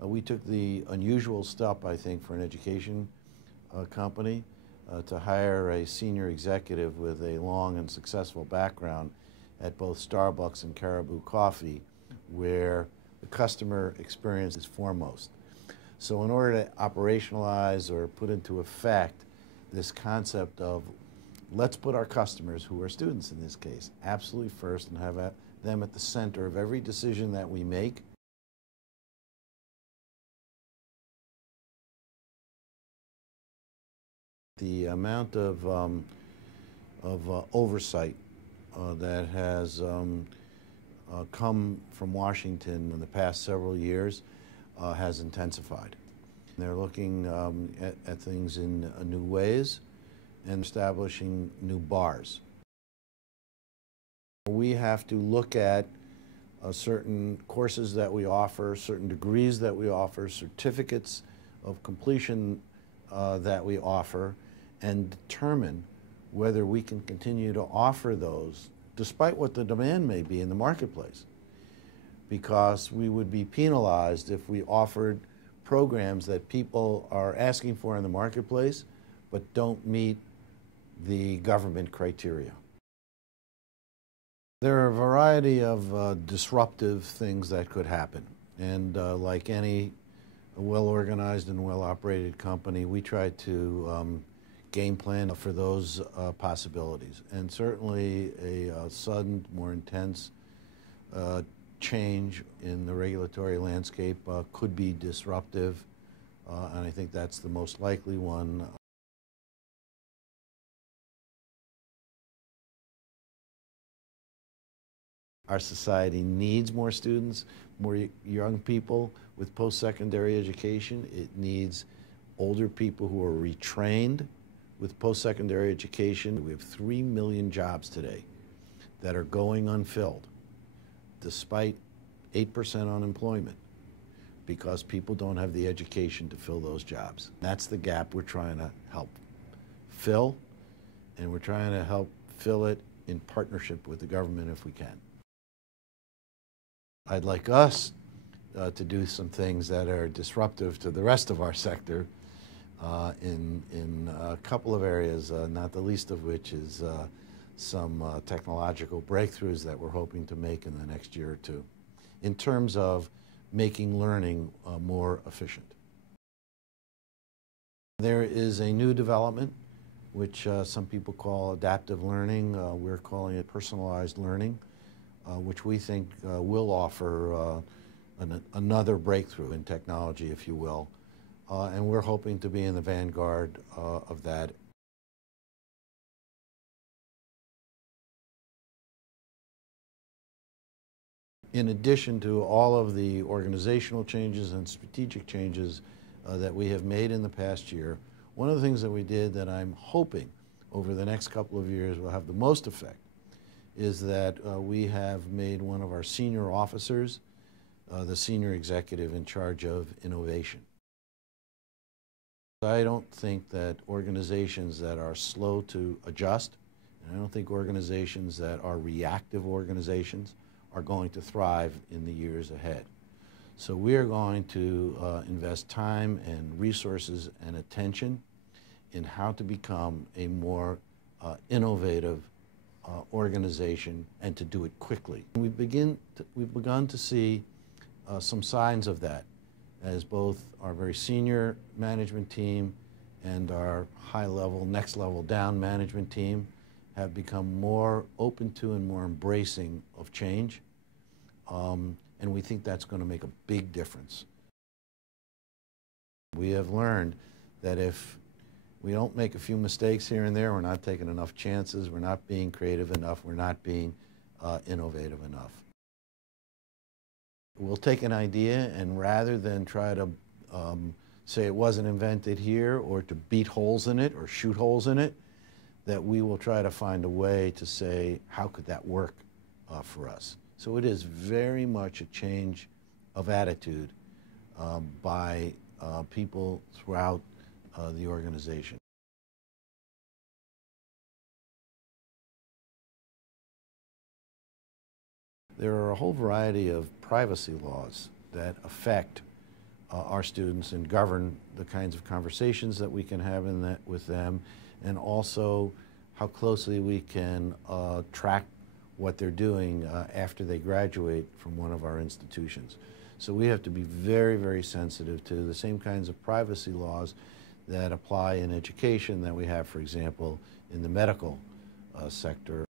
We took the unusual step, I think, for an education company to hire a senior executive with a long and successful background at both Starbucks and Caribou Coffee, where the customer experience is foremost. So in order to operationalize or put into effect this concept of let's put our customers, who are students in this case, absolutely first and have them at the center of every decision that we make. The amount of oversight that has come from Washington in the past several years has intensified. They're looking at things in new ways and establishing new bars. We have to look at certain courses that we offer, certain degrees that we offer, certificates of completion that we offer, and determine whether we can continue to offer those despite what the demand may be in the marketplace. Because we would be penalized if we offered programs that people are asking for in the marketplace but don't meet the government criteria. There are a variety of disruptive things that could happen, and like any well-organized and well-operated company, we try to game plan for those possibilities. And certainly a sudden, more intense change in the regulatory landscape could be disruptive, and I think that's the most likely one. Our society needs more students, more young people with post-secondary education. It needs older people who are retrained with post-secondary education. We have 3 million jobs today that are going unfilled, despite 8% unemployment, because people don't have the education to fill those jobs. That's the gap we're trying to help fill, and we're trying to help fill it in partnership with the government if we can. I'd like us to do some things that are disruptive to the rest of our sector in a couple of areas, not the least of which is some technological breakthroughs that we're hoping to make in the next year or two in terms of making learning more efficient. There is a new development which some people call adaptive learning. We're calling it personalized learning, which we think will offer another breakthrough in technology, if you will. And we're hoping to be in the vanguard of that. In addition to all of the organizational changes and strategic changes that we have made in the past year, one of the things that we did that I'm hoping over the next couple of years will have the most effect is that we have made one of our senior officers the senior executive in charge of innovation. I don't think that organizations that are slow to adjust, and I don't think organizations that are reactive organizations are going to thrive in the years ahead. So we are going to invest time and resources and attention in how to become a more innovative organization and to do it quickly. We've begun to see some signs of that as both our very senior management team and our high-level, next-level down management team have become more open to and more embracing of change. And we think that's going to make a big difference. We have learned that if we don't make a few mistakes here and there, we're not taking enough chances, we're not being creative enough, we're not being innovative enough. We'll take an idea and rather than try to say it wasn't invented here or to beat holes in it or shoot holes in it, that we will try to find a way to say, how could that work for us? So it is very much a change of attitude by people throughout the organization. There are a whole variety of privacy laws that affect our students and govern the kinds of conversations that we can have with them, and also how closely we can track what they're doing after they graduate from one of our institutions. So we have to be very, very sensitive to the same kinds of privacy laws that apply in education that we have, for example, in the medical sector